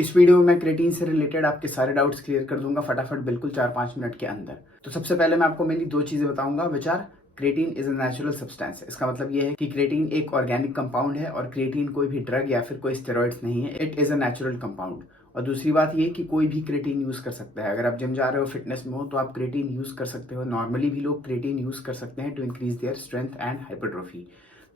इस वीडियो में मैं क्रेटीन से रिलेटेड आपके सारे डाउट्स क्लियर कर दूंगा फटाफट, बिल्कुल 4-5 मिनट के अंदर। तो सबसे पहले मैं आपको मेनली दो चीजें बताऊंगा। विचार creatine is a natural substance. इसका मतलब ये है कि क्रेटीन एक ऑर्गेनिक कंपाउंड है और क्रेटीन कोई भी ड्रग या फिर कोई स्टेरॉइड्स नहीं है। It is a natural compound. और दूसरी बात ये कि कोई भी क्रेटीन यूज कर सकता है। अगर आप जिम जा रहे हो, फिटनेस में हो, तो आप क्रेटीन यूज कर सकते हो। नॉर्मली भी लोग क्रेटीन यूज कर सकते हैं to increase their strength and hypertrophy.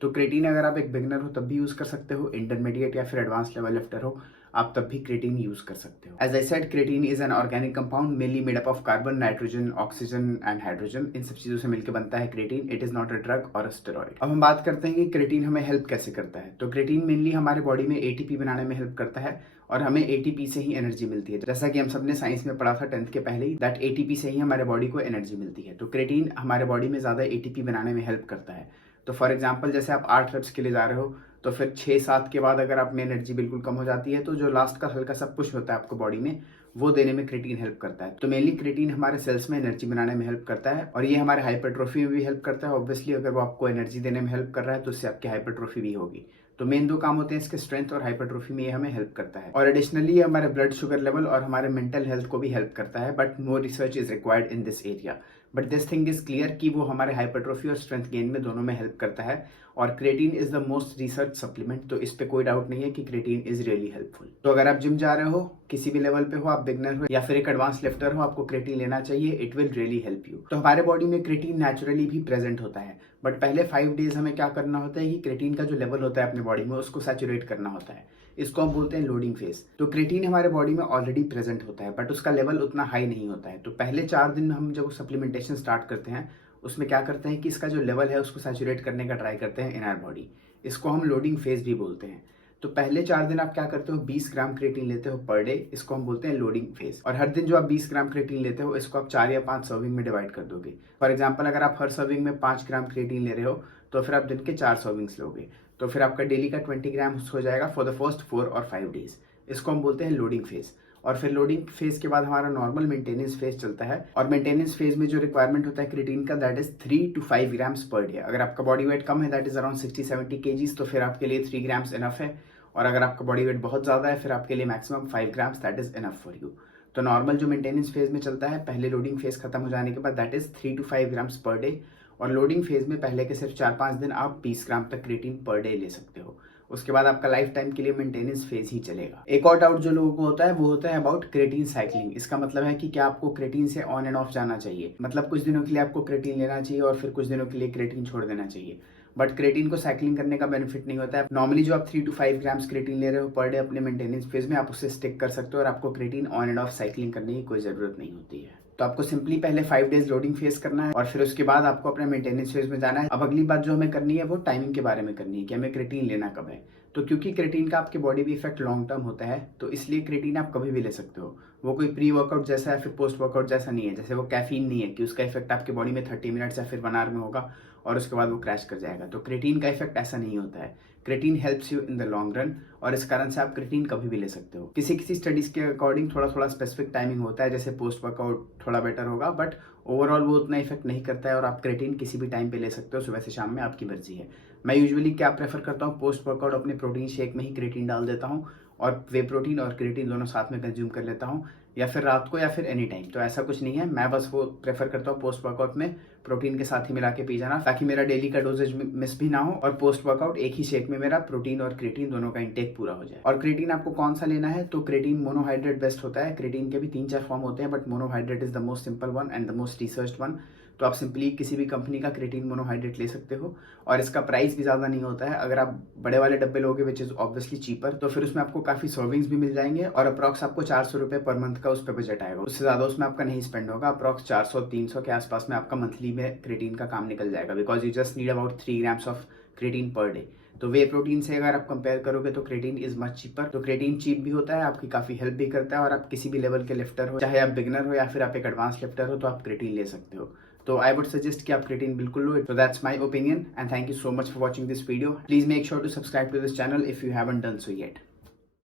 तो क्रेटीन अगर आप एक बिगनर हो तब भी यूज कर सकते हो, इंटरमीडिएट या फिर एडवांस लेवल लिफ्टर हो आप तब भी क्रेटीन यूज कर सकते हो। As I said, creatine is an organic compound mainly made up of carbon, nitrogen, oxygen and hydrogen. इन सब चीजों से मिलकर बनता है creatine. It is not a drug और अ स्टेरॉइड। अब हम बात करते हैं कि क्रेटीन हमें हेल्प कैसे करता है। तो क्रेटीन मेनली हमारे बॉडी में एटीपी बनाने में हेल्प करता है और हमें एटीपी से ही एनर्जी मिलती है। जैसा कि हम सबने साइंस में पढ़ा था 10th के पहले ही, दैट एटीपी से ही हमारे बॉडी को एनर्जी मिलती है। तो क्रेटीन हमारे बॉडी में ज्यादा एटीपी बनाने में हेल्प करता है। तो फॉर एग्जाम्पल, जैसे आप 8 रेप्स के लिए जा रहे हो तो फिर 6-7 के बाद अगर आप में एनर्जी बिल्कुल कम हो जाती है तो जो लास्ट का हल्का सा पुश होता है आपको बॉडी में, वो देने में क्रेटीन हेल्प करता है। तो मेनली क्रेटीन हमारे सेल्स में एनर्जी बनाने में हेल्प करता है और ये हमारे हाइपरट्रोफी में भी हेल्प करता है। ऑब्वियसली अगर वो आपको एनर्जी देने में हेल्प कर रहा है तो उससे आपकी हाइपरट्रोफी भी होगी। तो मेन दो काम होते हैं इसके, स्ट्रेंथ और हाइपरट्रोफी में ये हमें हेल्प करता है। और एडिशनली ये हमारे ब्लड शुगर लेवल और हमारे मेंटल हेल्थ को भी हेल्प करता है। But no research is required in this area. But this thing is clear कि वो हमारे हाइपरट्रोफी और स्ट्रेंथ गेन में दोनों में हेल्प करता है। और creatine is the most research supplement. तो इस पे कोई डाउट नहीं है कि क्रेटीन इज रियली हेल्पफुल। तो अगर आप जिम जा रहे हो, किसी भी लेवल पे हो, आप बिगनर हो या फिर एक एडवांस लिफ्टर हो, आपको क्रेटीन लेना चाहिए। It will really help you. तो हमारे बॉडी में क्रेटीन नेचुरली भी प्रेजेंट होता है, बट पहले 5 डेज हमें क्या करना होता है कि क्रेटीन का जो लेवल होता है अपने बॉडी में उसको सैचुरेट करना होता है। इसको हम बोलते हैं लोडिंग फेज। तो क्रेटीन हमारे बॉडी में ऑलरेडी प्रेजेंट होता है बट उसका लेवल उतना हाई नहीं होता है। तो पहले 4 दिन हम जब सप्लीमेंटेशन स्टार्ट करते हैं उसमें क्या करते हैं कि इसका जो लेवल है उसको सैचुरेट करने का ट्राई करते हैं इन आवर बॉडी। इसको हम लोडिंग फेज भी बोलते हैं। तो पहले 4 दिन आप क्या करते हो, 20 ग्राम क्रेटीन लेते हो पर डे। इसको हम बोलते हैं लोडिंग फेज। और हर दिन जो आप 20 ग्राम क्रेटीन लेते हो इसको आप 4 या 5 सर्विंग में डिवाइड कर दोगे। फॉर एग्जाम्पल, अगर आप हर सर्विंग में 5 ग्राम क्रेटीन ले रहे हो तो फिर आप दिन के 4 सर्विंग्स लोगे। तो फिर आपका डेली का 20 ग्राम हो जाएगा फॉर द फर्स्ट 4 और 5 डेज। इसको हम बोलते हैं लोडिंग फेज। और फिर लोडिंग फेज के बाद हमारा नॉर्मल मेंटेनेंस फेज चलता है। और मेंटेनेंस फेज में जो रिक्वायरमेंट होता है क्रेटीन का, that is 3 to 5 grams per day. अगर आपका बॉडी वेट कम है, दैट इज अराउंड 60-70 kgs, तो फिर आपके लिए 3 ग्राम्स इनफ है। और अगर आपका बॉडी वेट बहुत ज्यादा है फिर आपके लिए maximum 5 grams, that is enough for you. तो नॉर्मल जो मेंटेनेंस फेज में चलता है, पहले लोडिंग फेज खत्म हो जाने के बाद, that is 3 to 5 grams per day. और लोडिंग फेज में पहले के सिर्फ 4-5 दिन आप 20 ग्राम तक क्रेटीन पर डे ले सकते हो। उसके बाद आपका लाइफ टाइम के लिए मेंटेनेंस फेज ही चलेगा। एक और डाउट जो लोगों को होता है वो होता है अबाउट क्रेटीन साइक्लिंग। इसका मतलब है कि क्या आपको क्रेटीन से ऑन एंड ऑफ जाना चाहिए, मतलब कुछ दिनों के लिए आपको क्रेटीन लेना चाहिए और फिर कुछ दिनों के लिए क्रेटीन छोड़ देना चाहिए। बट क्रेटीन को साइक्लिंग करने का बेनिफिट नहीं होता है। नॉर्मली जो आप 3 to 5 ग्राम्स क्रेटीन ले रहे हो पर डे अपने मेंटेनेंस फेज में, आप उससे स्टिक कर सकते हो और आपको creatine on end of cycling करने की कोई जरूरत नहीं होती है। तो आपको सिंपली पहले 5 डेज लोडिंग फेज करना है और फिर उसके बाद आपको अपने मेंटेनेंस फेज में जाना है। अब अगली बात जो हमें करनी है वो टाइमिंग के बारे में करनी है कि हमें क्रेटीन लेना कब है। तो क्योंकि क्रेटीन का आपके बॉडी भी इफेक्ट लॉन्ग टर्म होता है, तो इसलिए क्रेटीन आप कभी भी ले सकते हो। वो कोई प्री वर्कआउट जैसा या फिर पोस्ट वर्कआउट जैसा नहीं है। जैसे वो कैफीन नहीं है कि उसका इफेक्ट आपके बॉडी में 30 मिनट्स या फिर 1 आवर में होगा और उसके बाद वो क्रैश कर जाएगा। तो क्रेटीन का इफेक्ट ऐसा नहीं होता है। Creatine helps you in the long run और इस कारण से आप क्रेटीन कभी भी ले सकते हो। किसी किसी स्टडीज के अकॉर्डिंग थोड़ा थोड़ा स्पेसिफिक टाइमिंग होता है, जैसे पोस्ट वर्कआउट थोड़ा बेटर होगा, बट ओवरऑल वो उतना इफेक्ट नहीं करता है और आप क्रेटीन किसी भी टाइम पे ले सकते हो, सुबह से शाम में, आपकी मर्जी है। मैं यूजुअली क्या प्रेफर करता हूँ, पोस्ट वर्कआउट अपने प्रोटीन शेक में ही क्रेटीन डाल देता हूँ और वे प्रोटीन और क्रेटीन दोनों साथ में कंज्यूम कर लेता हूँ, या फिर रात को या फिर एनी टाइम। तो ऐसा कुछ नहीं है, मैं बस वो प्रेफर करता हूँ पोस्ट वर्कआउट में प्रोटीन के साथ ही मिला के पी जाना, ताकि मेरा डेली का डोजेज मिस भी ना हो और पोस्ट वर्कआउट एक ही शेक में मेरा प्रोटीन और क्रेटीन दोनों का इंटेक पूरा हो जाए। और क्रेटीन आपको कौन सा लेना है, तो क्रेटीन मोनोहाइड्रेट बेस्ट होता है। क्रेटीन के भी 3-4 फॉर्म होते हैं but monohydrate is the most simple one and the most researched one. तो आप सिंपली किसी भी कंपनी का क्रेटीन मोनोहाइड्रेट ले सकते हो और इसका प्राइस भी ज़्यादा नहीं होता है। अगर आप बड़े वाले डब्बे लोगे विच इज़ ऑब्वियसली चीपर, तो फिर उसमें आपको काफ़ी सर्विंग्स भी मिल जाएंगे और अप्रॉक्स आपको 400 रुपये पर मंथ का उस पर बजट आएगा। उससे ज़्यादा उसमें आपका नहीं स्पेंड होगा। अप्रॉक्स 400-300 के आसपास में आपका मंथली में क्रेटीन का काम निकल जाएगा, because you just need about 3 grams of creatine per day. तो वे प्रोटीन से अगर आप कंपेयर करोगे तो क्रेटीन इज मच चीपर। तो क्रेटीन चीप भी होता है, आपकी काफ़ी हेल्प भी करता है और आप किसी भी लेवल के लिफ्टर हो, चाहे आप बिगनर हो या फिर आप एक एडवांस लिफ्टर हो, तो आप क्रेटीन ले सकते हो। तो आई वुड सजेस्ट कि आप क्रेटीन बिल्कुल लो। तो that's my opinion and thank you so much for watching this video. Please make sure to subscribe to this channel if you haven't done so yet.